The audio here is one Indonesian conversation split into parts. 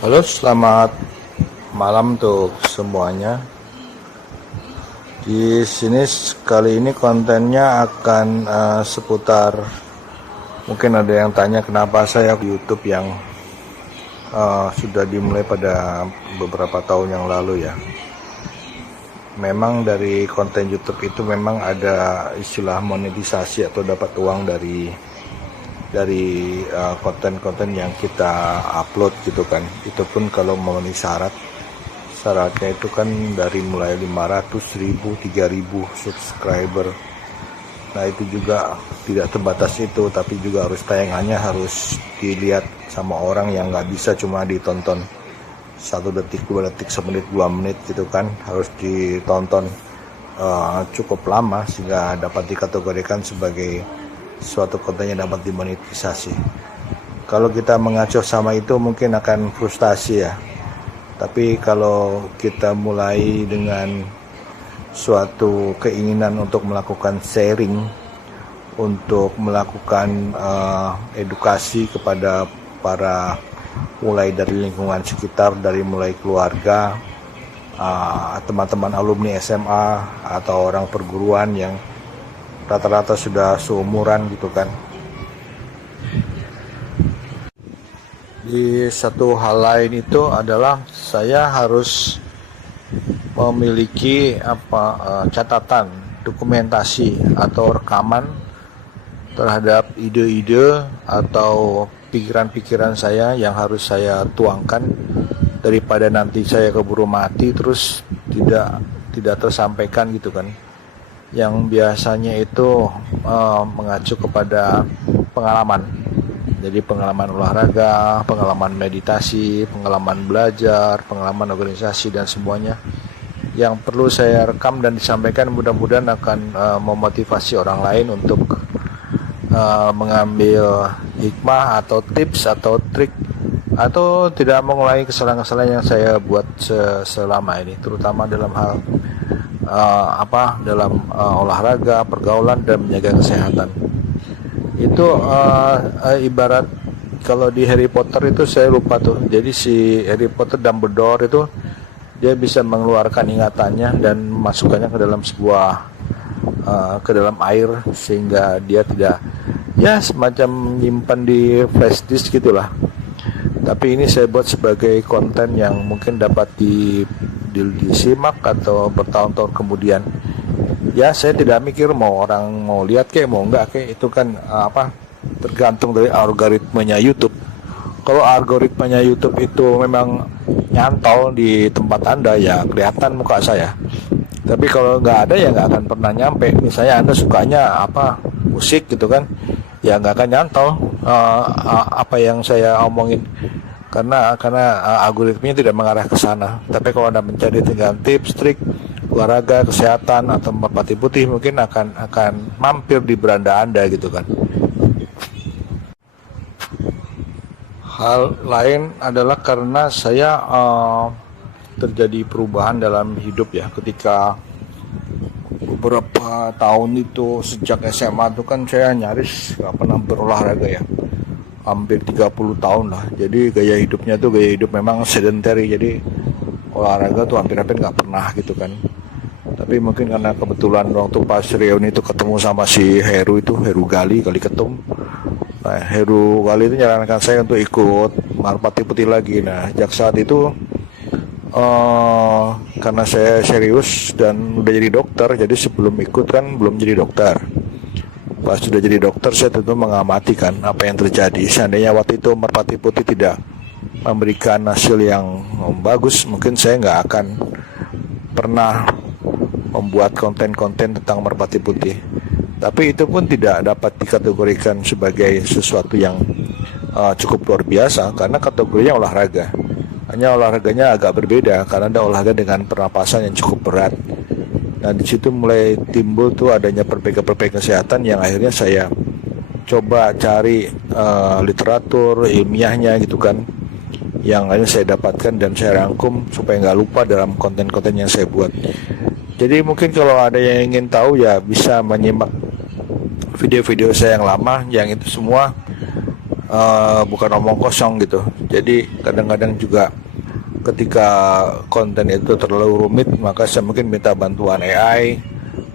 Halo, selamat malam untuk semuanya. Di sini kali ini kontennya akan seputar, mungkin ada yang tanya kenapa saya YouTube yang sudah dimulai pada beberapa tahun yang lalu ya. Memang dari konten YouTube itu memang ada istilah monetisasi atau dapat uang dari konten-konten yang kita upload gitu kan. Itu pun kalau memenuhi syaratnya itu kan dari mulai 500.000, 3.000 subscriber. Nah itu juga tidak terbatas itu, tapi juga harus tayangannya harus dilihat sama orang yang nggak bisa cuma ditonton 1 detik, 2 detik, 1 menit, 2 menit gitu kan. Harus ditonton cukup lama sehingga dapat dikategorikan sebagai suatu konten yang dapat dimonetisasi. Kalau kita mengacu sama itu mungkin akan frustasi ya. Tapi kalau kita mulai dengan suatu keinginan untuk melakukan sharing, untuk melakukan edukasi kepada para, mulai dari lingkungan sekitar, dari mulai keluarga, teman-teman alumni SMA atau orang perguruan yang rata-rata sudah seumuran gitu kan. Di satu hal lain itu adalah saya harus memiliki catatan, dokumentasi atau rekaman terhadap ide-ide atau pikiran-pikiran saya yang harus saya tuangkan, daripada nanti saya keburu mati terus tidak tersampaikan gitu kan. Yang biasanya itu mengacu kepada pengalaman. Jadi pengalaman olahraga, pengalaman meditasi, pengalaman belajar, pengalaman organisasi dan semuanya yang perlu saya rekam dan disampaikan, mudah-mudahan akan memotivasi orang lain untuk mengambil hikmah atau tips atau trik, atau tidak mengulangi kesalahan-kesalahan yang saya buat selama ini, terutama dalam hal dalam olahraga, pergaulan dan menjaga kesehatan. Itu ibarat kalau di Harry Potter itu saya lupa tuh. Jadi si Harry Potter Dumbledore itu dia bisa mengeluarkan ingatannya dan masukkannya ke dalam sebuah ke dalam air sehingga dia tidak, ya semacam nyimpan di flash disk gitulah. Tapi ini saya buat sebagai konten yang mungkin dapat disimak atau bertahun-tahun kemudian. Ya saya tidak mikir mau orang mau lihat kayak mau enggak kayak, itu kan tergantung dari algoritmanya YouTube. Kalau algoritmanya YouTube itu memang nyantol di tempat Anda, ya kelihatan muka saya. Tapi kalau nggak ada ya nggak akan pernah nyampe. Misalnya Anda sukanya musik gitu kan, ya nggak akan nyantol apa yang saya omongin, karena algoritmenya tidak mengarah ke sana. Tapi kalau Anda mencari dengan tips, trik, olahraga, kesehatan atau merpati putih, mungkin akan mampir di beranda Anda gitu kan. Hal lain adalah karena saya terjadi perubahan dalam hidup ya, ketika beberapa tahun itu sejak SMA itu kan saya nyaris gak pernah berolahraga ya, hampir 30 tahun lah. Jadi gaya hidupnya tuh gaya hidup memang sedentary, jadi olahraga tuh hampir-hampir gak pernah gitu kan. Tapi mungkin karena kebetulan waktu pas reuni itu ketemu sama si Heru Gali Ketum. Nah, Heru Gali itu nyarankan saya untuk ikut Merpati Putih lagi. Nah, sejak saat itu karena saya serius dan udah jadi dokter, jadi sebelum ikut kan belum jadi dokter. Pas sudah jadi dokter, saya tentu mengamati kan apa yang terjadi. Seandainya waktu itu Merpati Putih tidak memberikan hasil yang bagus, mungkin saya nggak akan pernah membuat konten-konten tentang Merpati Putih. Tapi itu pun tidak dapat dikategorikan sebagai sesuatu yang cukup luar biasa, karena kategorinya olahraga. Hanya olahraganya agak berbeda karena ada olahraga dengan pernapasan yang cukup berat. Nah di situ mulai timbul tuh adanya perbaikan kesehatan yang akhirnya saya coba cari literatur ilmiahnya gitu kan, yang akhirnya saya dapatkan dan saya rangkum supaya nggak lupa dalam konten-konten yang saya buat. Jadi mungkin kalau ada yang ingin tahu ya bisa menyimak video-video saya yang lama, yang itu semua bukan omong kosong gitu. Jadi kadang-kadang juga ketika konten itu terlalu rumit, maka saya mungkin minta bantuan AI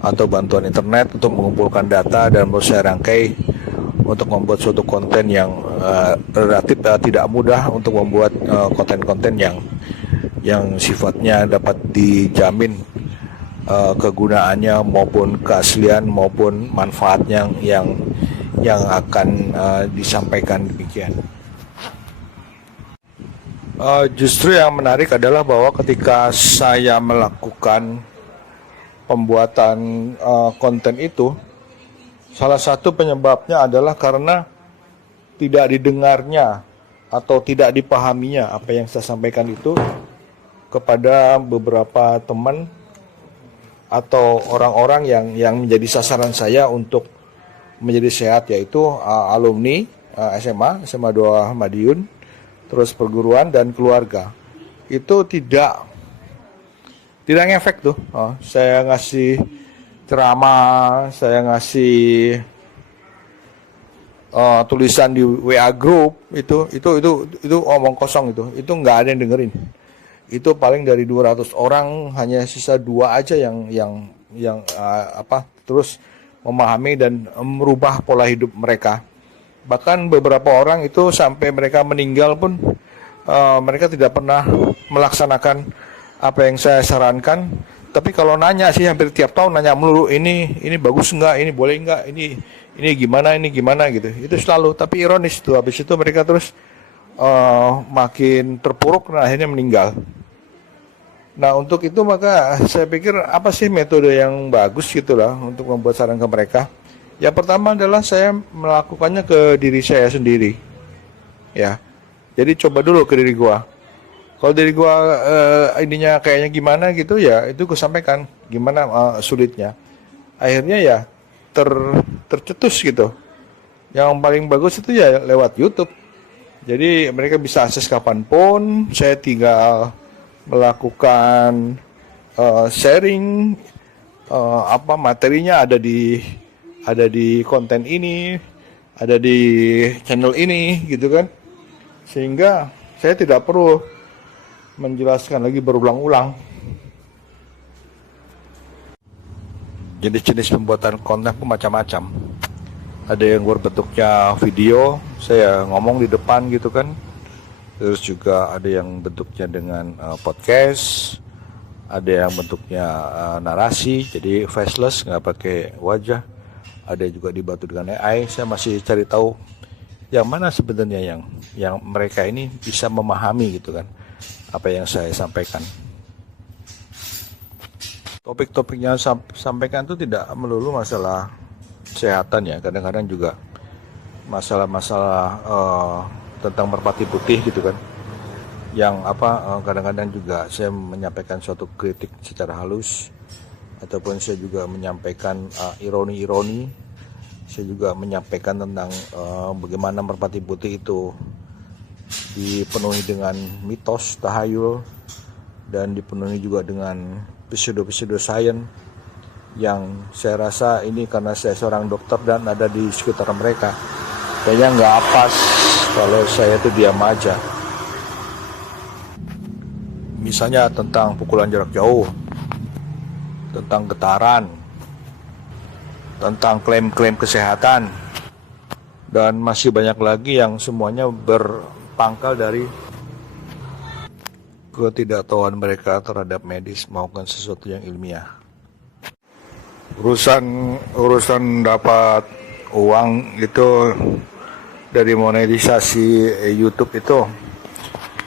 atau bantuan internet untuk mengumpulkan data dan baru saya rangkai untuk membuat suatu konten yang relatif tidak mudah untuk membuat konten-konten yang sifatnya dapat dijamin kegunaannya maupun keaslian maupun manfaatnya yang akan disampaikan demikian. Justru yang menarik adalah bahwa ketika saya melakukan pembuatan konten itu, salah satu penyebabnya adalah karena tidak didengarnya atau tidak dipahaminya apa yang saya sampaikan itu kepada beberapa teman atau orang-orang yang menjadi sasaran saya untuk menjadi sehat, yaitu alumni SMA 2 Madiun, terus perguruan dan keluarga. Itu tidak ngefek tuh. Saya ngasih ceramah, saya ngasih tulisan di WA group, itu omong kosong, itu nggak ada yang dengerin. Itu paling dari 200 orang hanya sisa 2 aja yang terus memahami dan merubah pola hidup mereka. Bahkan beberapa orang itu sampai mereka meninggal pun mereka tidak pernah melaksanakan apa yang saya sarankan. Tapi kalau nanya sih hampir tiap tahun nanya melulu, ini bagus nggak, ini boleh nggak, ini gimana gitu. Itu selalu. Tapi ironis tuh, habis itu mereka terus makin terpuruk dan akhirnya meninggal. Nah, untuk itu maka saya pikir apa sih metode yang bagus gitulah untuk membuat saran ke mereka. Yang pertama adalah saya melakukannya ke diri saya sendiri. Ya. Jadi coba dulu ke diri gua. Kalau diri gua ininya kayaknya gimana gitu, ya itu gua sampaikan gimana sulitnya. Akhirnya ya tercetus gitu. Yang paling bagus itu ya lewat YouTube. Jadi mereka bisa akses kapanpun. Saya tinggal melakukan sharing materinya ada di konten ini, ada di channel ini gitu kan. Sehingga saya tidak perlu menjelaskan lagi berulang-ulang. Jenis-jenis pembuatan konten pun macam-macam. Ada yang berbentuknya video, saya ngomong di depan gitu kan. Terus juga ada yang bentuknya dengan podcast, ada yang bentuknya narasi, jadi faceless, nggak pakai wajah. Ada juga dibantu dengan AI. Saya masih cari tahu yang mana sebenarnya yang mereka ini bisa memahami gitu kan apa yang saya sampaikan. Topik-topiknya sampaikan itu tidak melulu masalah kesehatan ya, kadang-kadang juga masalah-masalah tentang merpati putih gitu kan, yang kadang-kadang juga saya menyampaikan suatu kritik secara halus, ataupun saya juga menyampaikan ironi-ironi. Saya juga menyampaikan tentang bagaimana merpati putih itu dipenuhi dengan mitos, tahayul, dan dipenuhi juga dengan pseudo sains yang saya rasa ini karena saya seorang dokter dan ada di sekitar mereka, kayaknya nggak pas kalau saya itu diam aja. Misalnya tentang pukulan jarak jauh, tentang getaran, tentang klaim-klaim kesehatan, dan masih banyak lagi yang semuanya berpangkal dari ketidaktahuan mereka terhadap medis maupun sesuatu yang ilmiah. Urusan dapat uang itu dari monetisasi YouTube itu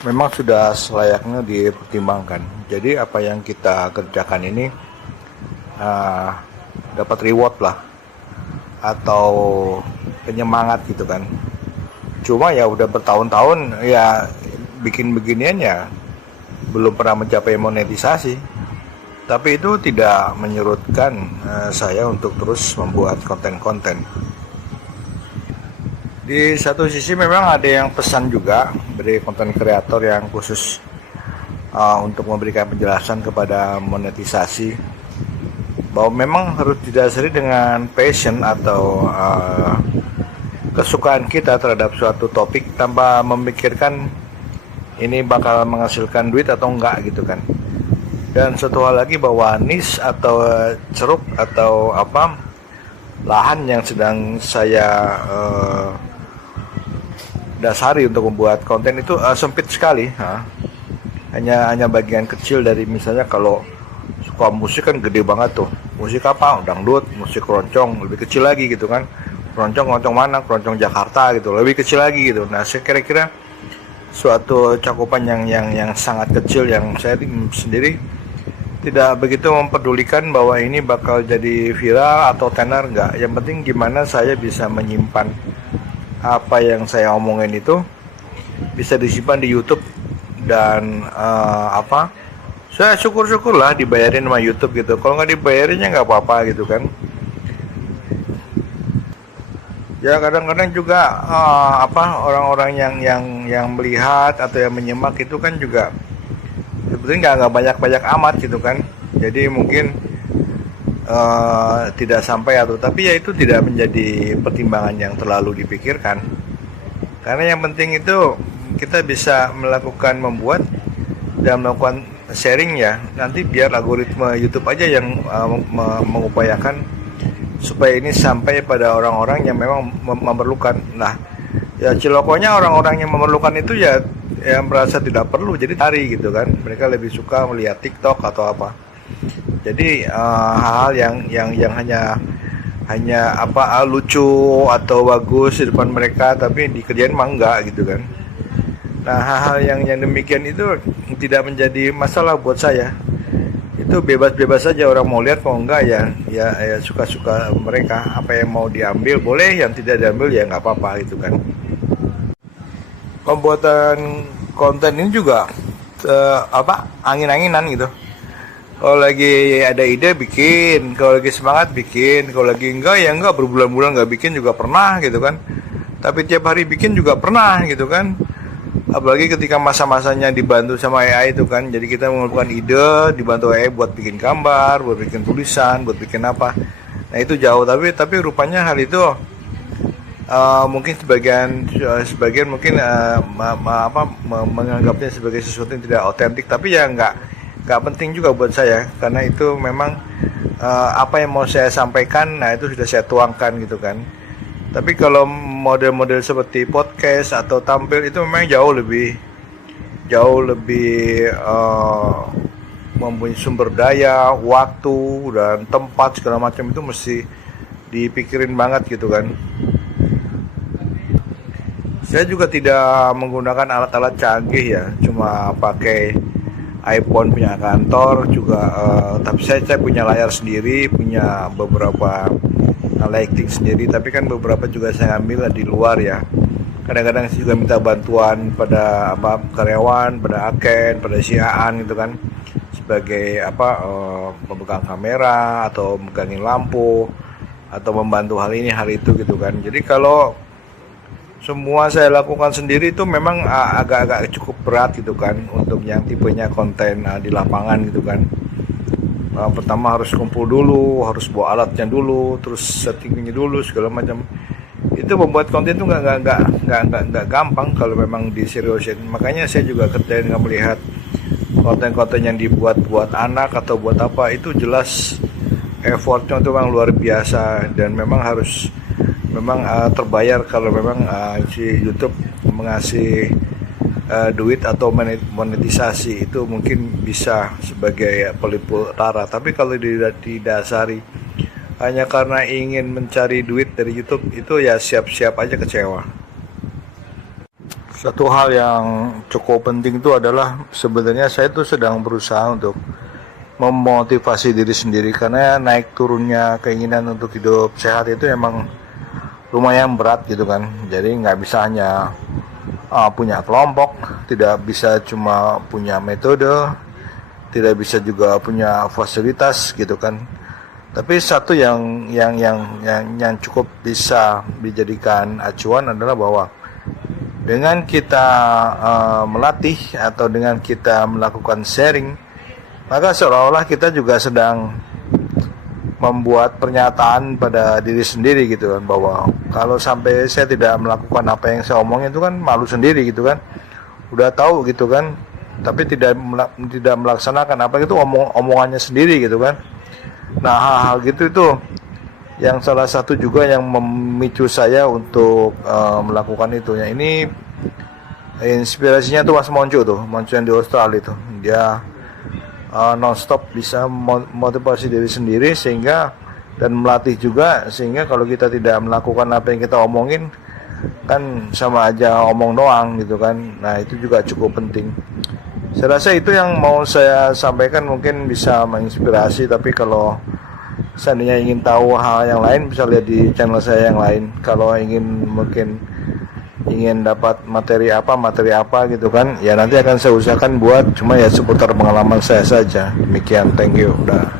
memang sudah selayaknya dipertimbangkan. Jadi apa yang kita kerjakan ini dapat reward lah atau penyemangat gitu kan. Cuma ya udah bertahun-tahun ya bikin beginian ya belum pernah mencapai monetisasi. Tapi itu tidak menyurutkan saya untuk terus membuat konten-konten. Di satu sisi memang ada yang pesan juga dari konten kreator yang khusus untuk memberikan penjelasan kepada monetisasi, bahwa memang harus didasari dengan passion atau kesukaan kita terhadap suatu topik tanpa memikirkan ini bakal menghasilkan duit atau enggak gitu kan. Dan satu hal lagi bahwa niche atau ceruk atau apa lahan yang sedang saya dasari untuk membuat konten itu sempit sekali. Hanya bagian kecil dari, misalnya kalau suka musik kan gede banget tuh. Musik apa? Dangdut, musik keroncong, lebih kecil lagi gitu kan. Keroncong mana? Keroncong Jakarta gitu, lebih kecil lagi gitu. Nah, saya kira-kira suatu cakupan yang sangat kecil yang saya sendiri tidak begitu mempedulikan bahwa ini bakal jadi viral atau tenar enggak. Yang penting gimana saya bisa menyimpan apa yang saya omongin itu bisa disimpan di YouTube dan saya syukur-syukurlah dibayarin sama YouTube gitu. Kalau nggak dibayarinnya nggak apa-apa gitu kan. Ya kadang-kadang juga orang-orang yang melihat atau yang menyimak itu kan juga sebetulnya nggak banyak amat gitu kan. Jadi mungkin tidak sampai tapi ya itu tidak menjadi pertimbangan yang terlalu dipikirkan. Karena yang penting itu kita bisa membuat dan melakukan sharing ya. Nanti biar algoritma YouTube aja yang mengupayakan supaya ini sampai pada orang-orang yang memang memerlukan. Nah, ya cilokonya orang-orang yang memerlukan itu ya yang merasa tidak perlu jadi tari gitu kan. Mereka lebih suka melihat TikTok atau apa. Jadi hal-hal yang hanya lucu atau bagus di depan mereka tapi dikerjain mah enggak gitu kan. Nah, hal-hal yang demikian itu tidak menjadi masalah buat saya. Itu bebas-bebas saja, orang mau lihat mau enggak ya suka-suka mereka. Apa yang mau diambil boleh, yang tidak diambil ya nggak apa-apa gitu kan. Pembuatan konten ini juga angin-anginan gitu. Kalau lagi ada ide bikin, kalau lagi semangat bikin, kalau lagi enggak ya enggak, berbulan-bulan nggak bikin juga pernah gitu kan. Tapi tiap hari bikin juga pernah gitu kan. Apalagi ketika masa-masanya dibantu sama AI itu kan. Jadi kita mengumpulkan ide, dibantu AI buat bikin gambar, buat bikin tulisan, buat bikin apa. Nah itu jauh, tapi rupanya hal itu mungkin sebagian mungkin menganggapnya sebagai sesuatu yang tidak otentik. Tapi ya nggak penting juga buat saya, karena itu memang apa yang mau saya sampaikan, nah itu sudah saya tuangkan gitu kan. Tapi kalau model-model seperti podcast atau tampil itu memang jauh lebih mempunyai sumber daya, waktu dan tempat segala macam, itu mesti dipikirin banget gitu kan. Saya juga tidak menggunakan alat-alat canggih ya, cuma pakai iPhone punya kantor juga, tapi saya punya layar sendiri, punya beberapa lighting sendiri, tapi kan beberapa juga saya ambil di luar ya. Kadang-kadang saya juga minta bantuan pada karyawan, pada agen, pada siaan gitu kan, sebagai pemegang kamera atau megangin lampu atau membantu hal ini hal itu gitu kan. Jadi kalau semua saya lakukan sendiri itu memang agak-agak cukup berat gitu kan, untuk yang tipenya konten di lapangan gitu kan. Pertama harus kumpul dulu, harus bawa alatnya dulu, terus settingnya dulu segala macam. Itu membuat konten itu nggak gampang kalau memang diseriusin. Makanya saya juga ketika melihat konten-konten yang dibuat buat anak atau buat apa, itu jelas effortnya itu memang luar biasa, dan memang harus terbayar kalau memang si YouTube mengasih duit atau monetisasi. Itu mungkin bisa sebagai pelipur lara. Tapi kalau didasari hanya karena ingin mencari duit dari YouTube, itu ya siap-siap aja kecewa. Satu hal yang cukup penting itu adalah sebenarnya saya tuh sedang berusaha untuk memotivasi diri sendiri, karena naik turunnya keinginan untuk hidup sehat itu emang lumayan berat gitu kan. Jadi nggak bisa hanya punya kelompok, tidak bisa cuma punya metode, tidak bisa juga punya fasilitas gitu kan. Tapi satu yang cukup bisa dijadikan acuan adalah bahwa dengan kita melatih atau dengan kita melakukan sharing, maka seolah-olah kita juga sedang membuat pernyataan pada diri sendiri gitu kan, bahwa kalau sampai saya tidak melakukan apa yang saya omongin itu kan malu sendiri gitu kan, udah tahu gitu kan tapi tidak melaksanakan apa itu omongannya sendiri gitu kan. Nah, hal-hal gitu itu yang salah satu juga yang memicu saya untuk melakukan itu ya. Ini inspirasinya tuh Mas Monco yang di Australia itu, dia nonstop bisa motivasi diri sendiri sehingga, dan melatih juga, sehingga kalau kita tidak melakukan apa yang kita omongin kan sama aja omong doang gitu kan. Nah, itu juga cukup penting. Saya rasa itu yang mau saya sampaikan, mungkin bisa menginspirasi, tapi kalau seandainya ingin tahu hal yang lain bisa lihat di channel saya yang lain. Kalau ingin dapat materi apa gitu kan, ya nanti akan saya usahakan buat, cuma ya seputar pengalaman saya saja. Demikian, thank you. Udah.